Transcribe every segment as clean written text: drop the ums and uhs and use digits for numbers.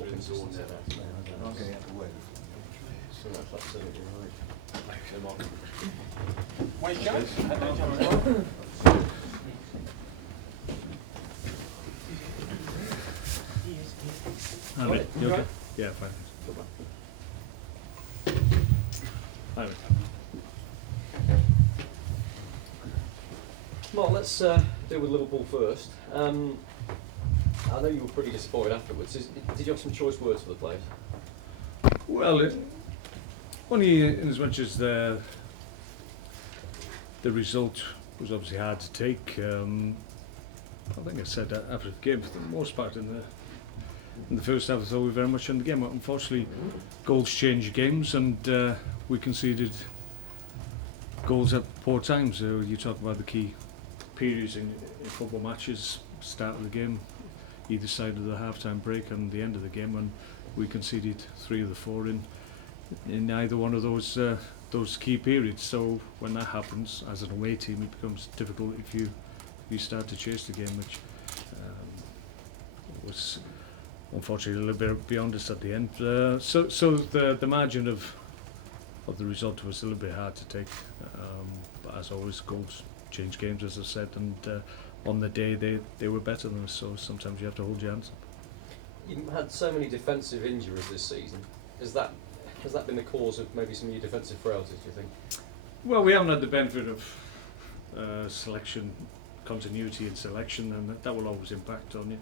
more consistency about it. I'm getting out of the way. So that's absolutely right. Where's Joe? Alright, you okay? Yeah, fine. Alright. Mark, let's deal with Liverpool first. I know you were pretty disappointed afterwards. Did you have some choice words for the players? Well, only in as much as the result was obviously hard to take. I think I said that after the game, for the most part in the first half, I thought we were very much in the game. Unfortunately, goals change games, and we conceded goals at poor times. You talk about the key periods in football matches, start of the game, either side of the half-time break and the end of the game, and we conceded 3 of the 4 in either one of those key periods. So when that happens, as an away team, it becomes difficult if you start to chase the game, which was unfortunately a little bit beyond us at the end. So the margin of the result was a little bit hard to take. But as always, goals change games, as I said, and on the day they were better than us. So sometimes you have to hold your hands up. You've had so many defensive injuries this season. Has that been the cause of maybe some of your defensive frailties, do you think? Well, we haven't had the benefit of selection, continuity in selection, and that will always impact on you.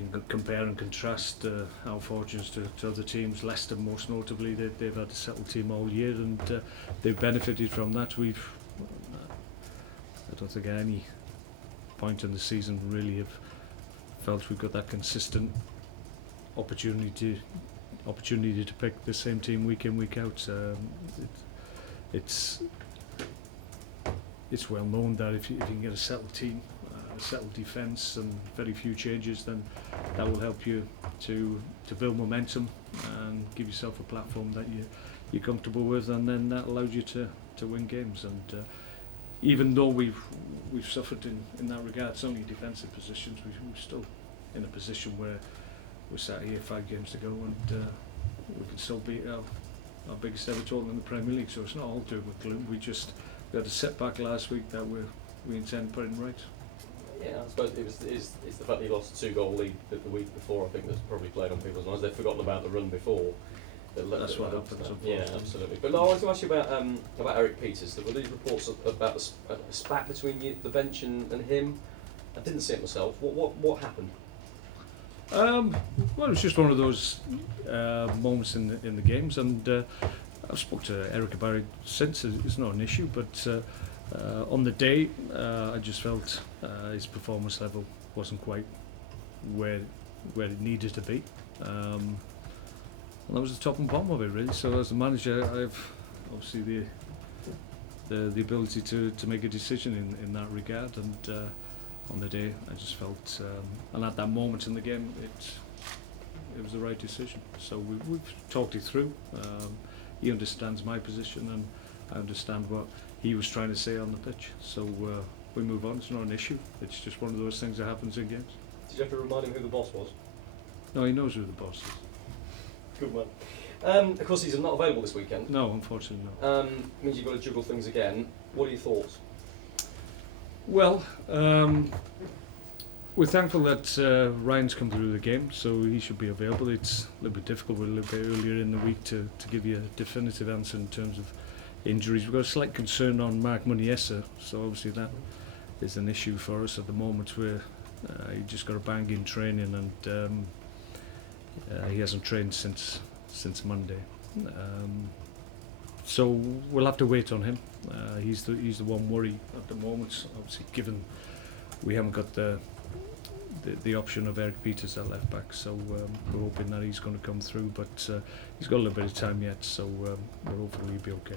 You can compare and contrast our fortunes to other teams. Leicester, most notably, they've had a settled team all year, and they've benefited from that. I don't think at any point in the season really have felt we've got that consistent opportunity to pick the same team week in, week out. It's well known that if you can get a settled team, a settled defence and very few changes, then that will help you to build momentum and give yourself a platform that you're comfortable with, and then that allows you to win games. And even though we've suffered in that regard, it's only defensive positions, we're still in a position where we're sat here 5 games to go, and we can still beat our biggest ever total in the Premier League. So it's not all doom and gloom. We had a setback last week that we intend putting right. Yeah, I suppose it's the fact that you lost a 2-goal lead the week before. I think that's probably played on people's minds. They've forgotten about the run before. That's what happens. Yeah, absolutely. But no, I wanted to ask you about Eric Peters. There were these reports about a spat between the bench and him. I didn't see it myself. What happened? Well, it was just one of those moments in the games, and I've spoke to Eric about it since. It's not an issue, but on the day, I just felt his performance level wasn't quite where it needed to be, and that was the top and bottom of it, really. So as a manager, I've obviously the ability to make a decision in that regard, and on the day, I just felt, and at that moment in the game, it was the right decision. So we've talked it through. He understands my position, and I understand what he was trying to say on the pitch. So we move on. It's not an issue. It's just one of those things that happens in games. Did you have to remind him who the boss was? No, he knows who the boss is. Good man. Of course, he's not available this weekend. No, unfortunately not. Means you've got to juggle things again. What are your thoughts? Well, we're thankful that Ryan's come through the game, so he should be available. It's a little bit difficult. We're a little bit earlier in the week to give you a definitive answer in terms of injuries. We've got a slight concern on Mark Muniesa, so obviously that is an issue for us at the moment, where he just got a bang in training, and he hasn't trained since Monday. So we'll have to wait on him. He's the one worry at the moment, obviously, given we haven't got the option of Eric Peters at left back. So we're hoping that he's going to come through, but he's got a little bit of time yet, so we're hopefully he'll be okay.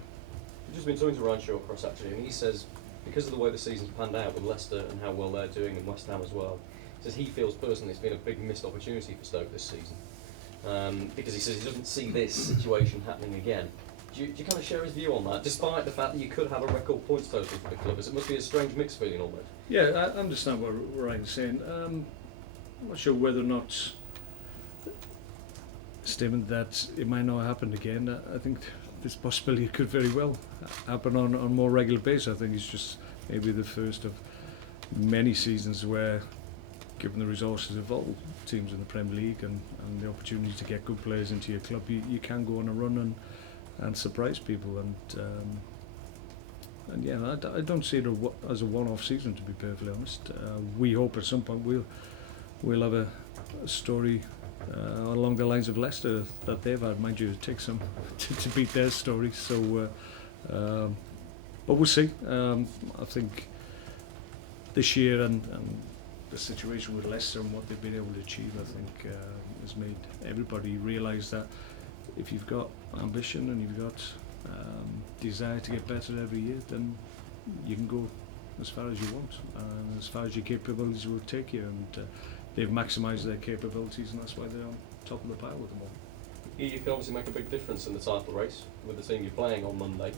I've just been talking to Ryan Shawcross actually, and he says because of the way the season's panned out with Leicester and how well they're doing, and West Ham as well, he says he feels personally it's been a big missed opportunity for Stoke this season, because he says he doesn't see this situation happening again. Do you kind of share his view on that, despite the fact that you could have a record points total for the club? It must be a strange mixed feeling almost. Yeah, I understand what Ryan's saying. I'm not sure whether or not statement that it might not happen again. I think this possibility could very well happen on a more regular basis. I think it's just maybe the first of many seasons where, given the resources of all teams in the Premier League and the opportunity to get good players into your club, you can go on a run and surprise people. And yeah, I don't see it as a one-off season, to be perfectly honest. We hope at some point we'll have a story along the lines of Leicester that they've had. Mind you, it takes some to beat their story. So, but we'll see. I think this year and the situation with Leicester and what they've been able to achieve, I think, has made everybody realise that if you've got ambition and you've got desire to get better every year, then you can go as far as you want and as far as your capabilities will take you. And they've maximised their capabilities, and that's why they're on top of the pile at the moment. You can obviously make a big difference in the title race with the team you're playing on Monday,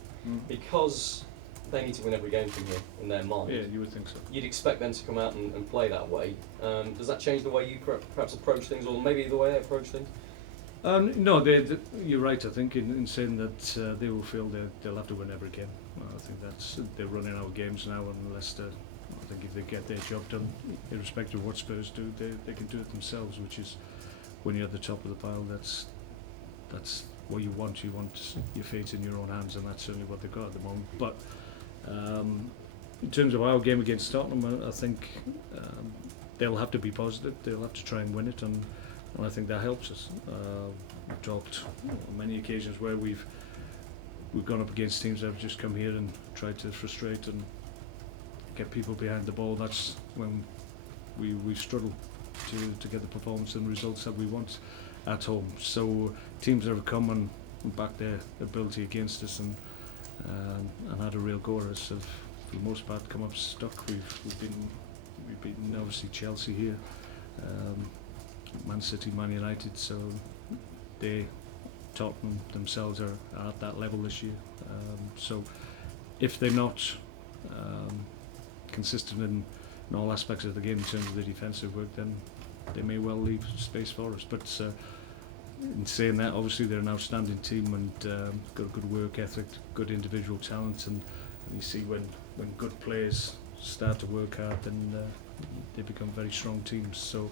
because they need to win every game from here in their mind. Yeah, you would think so. You'd expect them to come out and play that way. Does that change the way you perhaps approach things, or maybe the way they approach things? No, you're right, I think, in saying that they will feel they'll have to win every game. I think they're running out of games now, and Leicester, I think if they get their job done, irrespective of what Spurs do, they can do it themselves, which is, when you're at the top of the pile, that's what you want. You want your fate in your own hands, and that's certainly what they've got at the moment. But in terms of our game against Tottenham, I think they'll have to be positive. They'll have to try and win it, and I think that helps us. We've talked on many occasions where we've gone up against teams that have just come here and tried to frustrate and get people behind the ball. That's when we struggle to get the performance and results that we want at home. So teams that have come and backed their ability against us and had a real go at us have, for the most part, come up stuck. We've beaten obviously Chelsea here, Man City, Man United. So Tottenham themselves are at that level this year. So if they're not consistent in all aspects of the game in terms of the defensive work, then they may well leave space for us. But in saying that, obviously they're an outstanding team and got a good work ethic, good individual talent, and you see when good players start to work hard, then they become very strong teams. So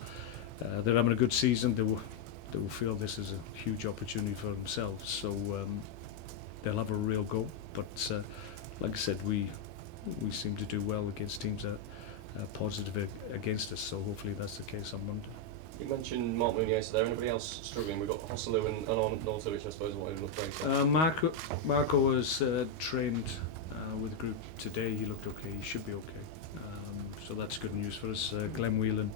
they're having a good season. They will feel this is a huge opportunity for themselves. So they'll have a real go. But like I said, we seem to do well against teams that are positive against us. So hopefully that's the case on Monday. You mentioned Mark Munier there. Anybody else struggling? We've got Hosselu and Arnold Norton, which I suppose wanted to look great. Marco was trained with the group today. He looked okay. He should be okay. So that's good news for us. Glenn Whelan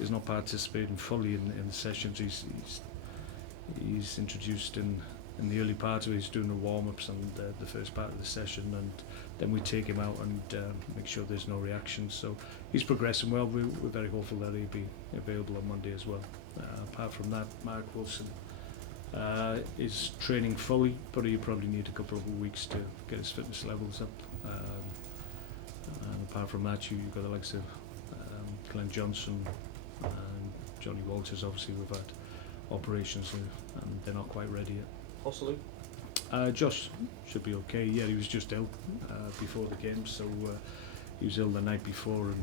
is not participating fully in the sessions. He's introduced in the early part of it. He's doing the warm-ups and the first part of the session, and then we take him out and make sure there's no reaction. So he's progressing well. We're very hopeful that he'll be available on Monday as well. Apart from that, Mark Wilson is training fully, but he'll probably need a couple of weeks to get his fitness levels up. And apart from that, you've got the likes of Glenn Johnson and Johnny Walters. Obviously, we've had operations and they're not quite ready yet. Hosselu? Josh should be okay. Yeah, he was just ill before the game, so he was ill the night before, and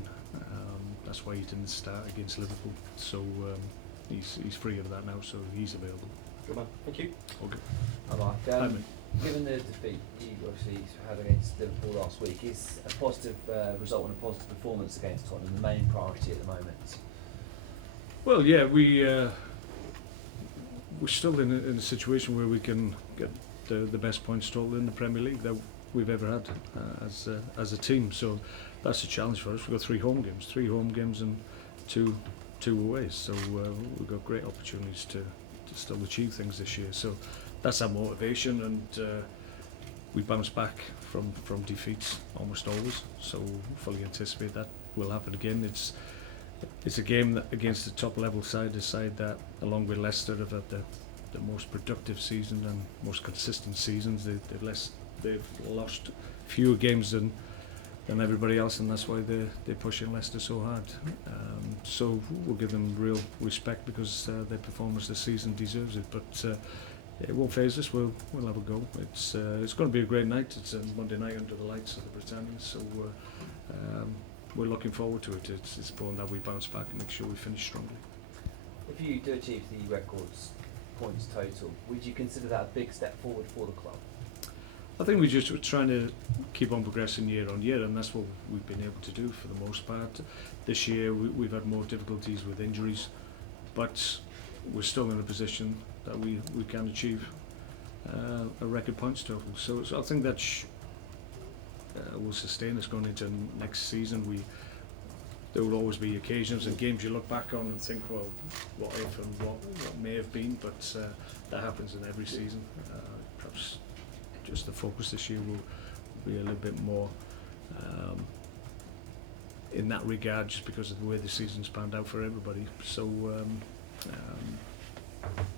that's why he didn't start against Liverpool. So he's free of that now, so he's available. Good man. Thank you. Okay. Hi Mark. Given the defeat you obviously had against Liverpool last week, is a positive result and a positive performance against Tottenham the main priority at the moment? Well, yeah, we're still in a situation where we can get the best points total in the Premier League that we've ever had as a team. So that's a challenge for us. We've got three home games and two aways. So we've got great opportunities to still achieve things this year. So that's our motivation, and we bounce back from defeats almost always. So fully anticipate that will happen again. It's a game that against the top level side, a side that, along with Leicester, have had the most productive season and most consistent seasons. They've lost fewer games than than everybody else, and that's why they're pushing Leicester so hard. So we'll give them real respect because their performance this season deserves it. But it won't faze us. We'll have a go. It's going to be a great night. It's a Monday night under the lights of the Britannians, so we're looking forward to it. It's important that we bounce back and make sure we finish strongly. If you do achieve the records points total, would you consider that a big step forward for the club? I think we're trying to keep on progressing year on year, and that's what we've been able to do for the most part. This year we've had more difficulties with injuries, but we're still in a position that we can achieve a record points total. So I think that will sustain us going into next season. There will always be occasions and games you look back on and think, well, what if and what may have been, but that happens in every season. Perhaps just the focus this year will be a little bit more in that regard, just because of the way the season's panned out for everybody. So,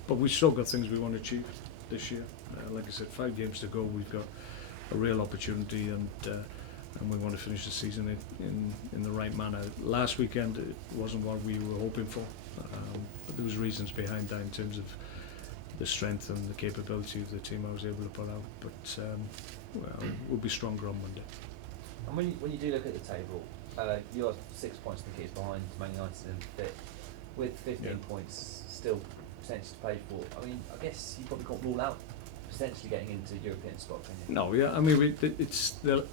but we've still got things we want to achieve this year. Like I said, 5 games to go. We've got a real opportunity, and we want to finish the season in the right manner. Last weekend it wasn't what we were hoping for, but there was reasons behind that in terms of the strength and the capability of the team I was able to put out. But we'll be stronger on Monday. And when you do look at the table, you're 6 points to keep behind Man United in 5th, with 15 points still potentially to play for. I mean, I guess you probably can't rule out potentially getting into European spot, can you? No, yeah. I mean,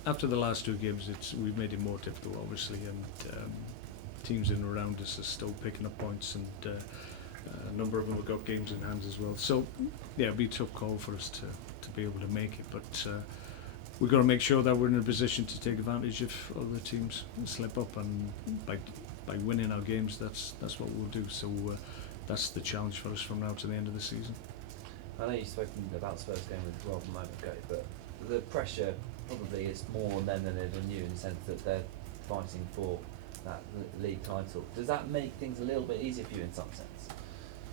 after the last 2 games, we've made it more difficult, obviously, and teams in and around us are still picking up points, and a number of them have got games in hand as well. So, yeah, it'll be a tough call for us to be able to make it, but we've got to make sure that we're in a position to take advantage if other teams slip up, and by winning our games, that's what we'll do. So that's the challenge for us from now to the end of the season. I know you've spoken about Spurs game with Rob a moment ago, but the pressure probably is more on them than it is on you, in the sense that they're fighting for that league title. Does that make things a little bit easier for you in some sense?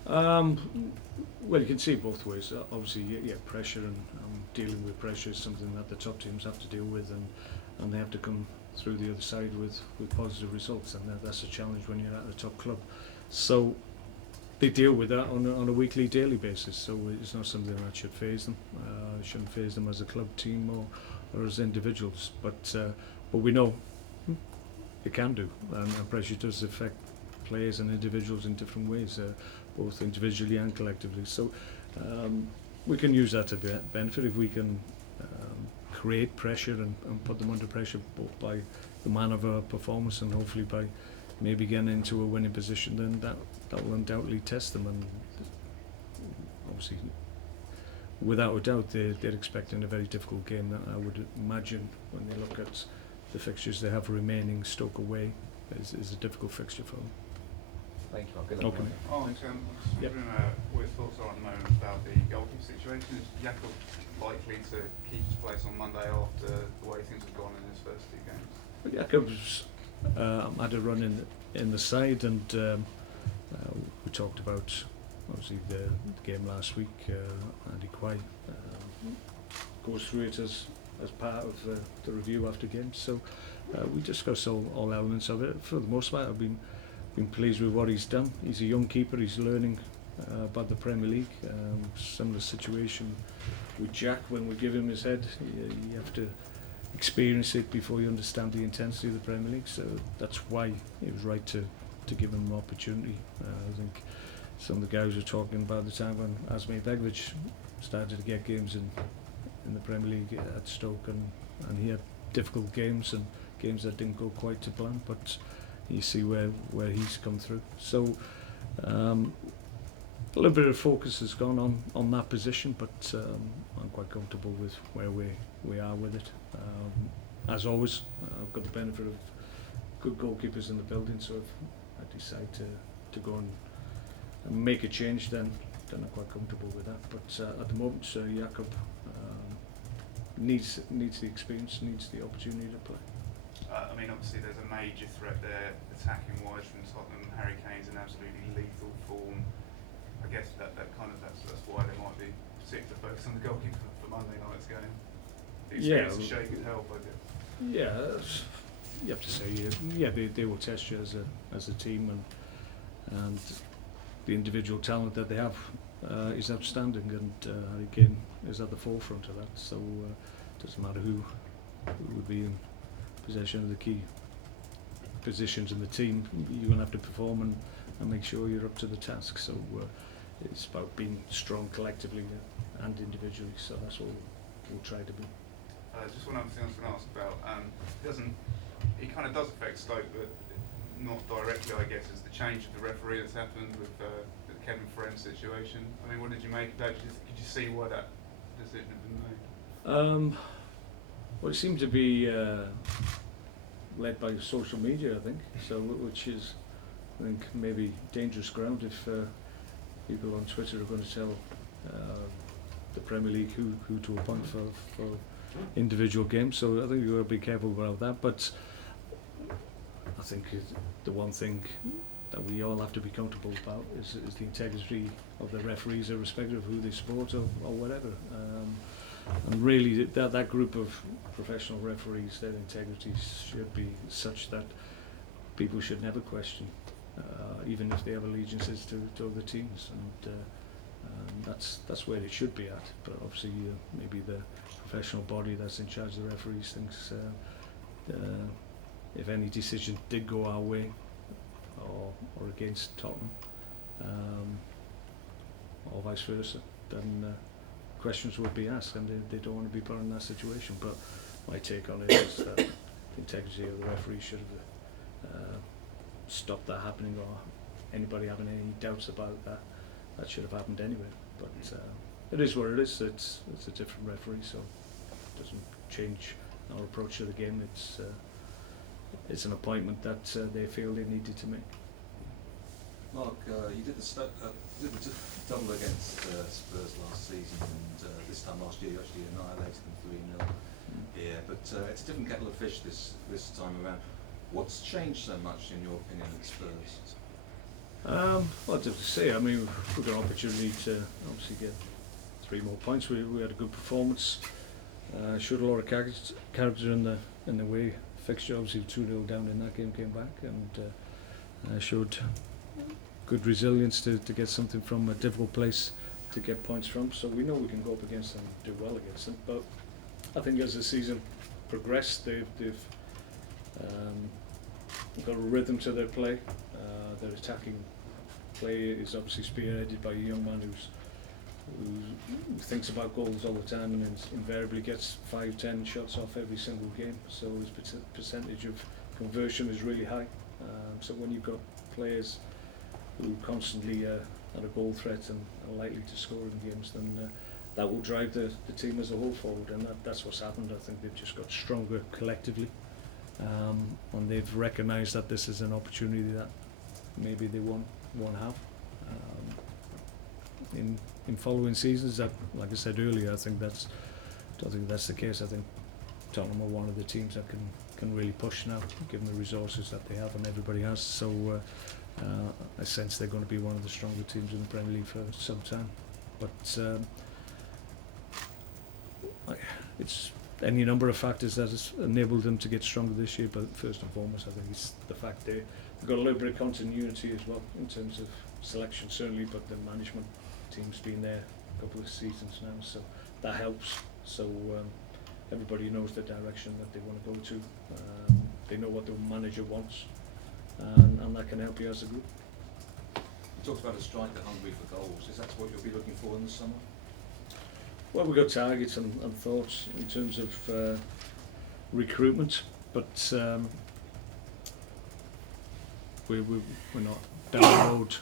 Well, you can see it both ways. Obviously, pressure and dealing with pressure is something that the top teams have to deal with, and they have to come through the other side with positive results, and that's a challenge when you're at the top club. So they deal with that on a weekly, daily basis, so it's not something that should faze them. It shouldn't faze them as a club team or as individuals, but we know it can do, and pressure does affect players and individuals in different ways, both individually and collectively. So we can use that to benefit if we can create pressure and put them under pressure, both by the man of our performance and hopefully by maybe getting into a winning position. Then that will undoubtedly test them, and obviously, without a doubt, they're expecting a very difficult game. That I would imagine, when they look at the fixtures they have remaining. Stoke away is a difficult fixture for them. Thank you, Mark. Good luck. Okay. I'm just wondering what your thoughts are at the moment about the goalkeeper situation. Is Jakob likely to keep his place on Monday after the way things have gone in his first 2 games? Well, Jakob's had a run in the side, and we talked about obviously the game last week. Andy Quay goes through it as part of the review after games. So we discuss all elements of it. For the most part, I've been pleased with what he's done. He's a young keeper. He's learning about the Premier League. Similar situation with Jack. When we give him his head, you have to experience it before you understand the intensity of the Premier League. So that's why it was right to give him an opportunity. I think some of the guys were talking about the time when Asmir Begovic started to get games in the Premier League at Stoke, and he had difficult games and games that didn't go quite to plan, but you see where he's come through. So a little bit of focus has gone on that position, but I'm quite comfortable with where we are with it. As always, I've got the benefit of good goalkeepers in the building, so if I decide to go and make a change, then I'm quite comfortable with that. But at the moment, Jakob needs the experience, needs the opportunity to play. I mean, obviously there's a major threat there, attacking wise from Tottenham. Harry Kane's in absolutely lethal form. I guess that's why they might be particularly focused on the goalkeeper for Monday night's game. The experience of Shea could help, I guess. Yeah, you have to say, yeah, they will test you as a team, and the individual talent that they have is outstanding, and again is at the forefront of that. So it doesn't matter who would be in possession of the key positions in the team. You're going to have to perform and make sure you're up to the task. So it's about being strong collectively and individually. So that's what we'll try to be. Just one other thing I was going to ask about. It kind of does affect Stoke, but not directly, I guess, is the change of the referee that's happened with the Kevin Friend situation. I mean, what did you make of that? Could you see why that decision had been made? Well, it seemed to be led by social media, I think. So, which is, I think, maybe dangerous ground if people on Twitter are going to tell the Premier League who to appoint for individual games. So I think you've got to be careful about that. But I think the one thing that we all have to be comfortable about is the integrity of the referees, irrespective of who they support or whatever. And really, that group of professional referees, their integrity should be such that people should never question, even if they have allegiances to other teams. And that's where it should be at. But obviously, maybe the professional body that's in charge of the referees thinks if any decision did go our way or against Tottenham, or vice versa, then questions would be asked, and they don't want to be put in that situation. But my take on it is that the integrity of the referee should have stopped that happening, or anybody having any doubts about that should have happened anyway. But it is what it is. It's a different referee, so it doesn't change our approach to the game. It's an appointment that they feel they needed to make. Mark, you did the double against Spurs last season, and this time last year you actually annihilated them 3-0 here. But it's a different kettle of fish this time around. What's changed so much, in your opinion, at Spurs? Well, to say, I mean, we've got an opportunity to obviously get 3 more points. We had a good performance. Showed a lot of character in the way fixture. Obviously 2-0 down in that game, came back and showed good resilience to get something from a difficult place to get points from. So we know we can go up against them and do well against them. But I think as the season progressed, they've got a rhythm to their play. Their attacking play is obviously spearheaded by a young man who thinks about goals all the time and invariably gets 5-10 shots off every single game. So his percentage of conversion is really high. So when you've got players who constantly are a goal threat and are likely to score in games, then that will drive the team as a whole forward, and that's what's happened. I think they've just got stronger collectively, and they've recognised that this is an opportunity that maybe they won't have in following seasons. That, like I said earlier, I don't think that's the case. I think Tottenham are one of the teams that can really push now, given the resources that they have and everybody has. So I sense they're going to be one of the stronger teams in the Premier League for some time. But it's any number of factors that has enabled them to get stronger this year. But first and foremost, I think it's the fact they've got a little bit of continuity as well in terms of selection, certainly, but the management team's been there a couple of seasons now, so that helps. So everybody knows the direction that they want to go to. They know what the manager wants, and that can help you as a group. You talked about a striker hungry for goals. Is that what you'll be looking for in the summer? Well, we've got targets and thoughts in terms of recruitment, but we're not down the road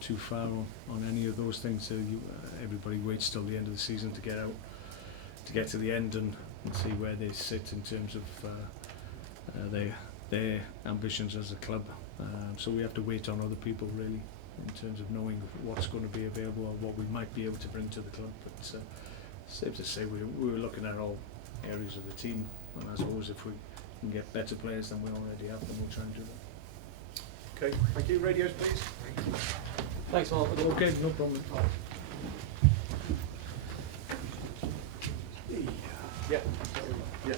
too far on any of those things. Everybody waits till the end of the season to get out, to get to the end and see where they sit in terms of their ambitions as a club. So we have to wait on other people really in terms of knowing what's going to be available or what we might be able to bring to the club. But safe to say we were looking at all areas of the team, and I suppose if we can get better players than we already have, then we'll try and do that. Okay, thank you. Radios, please. Thanks, Mark. Okay, no problem. Yeah. Yeah.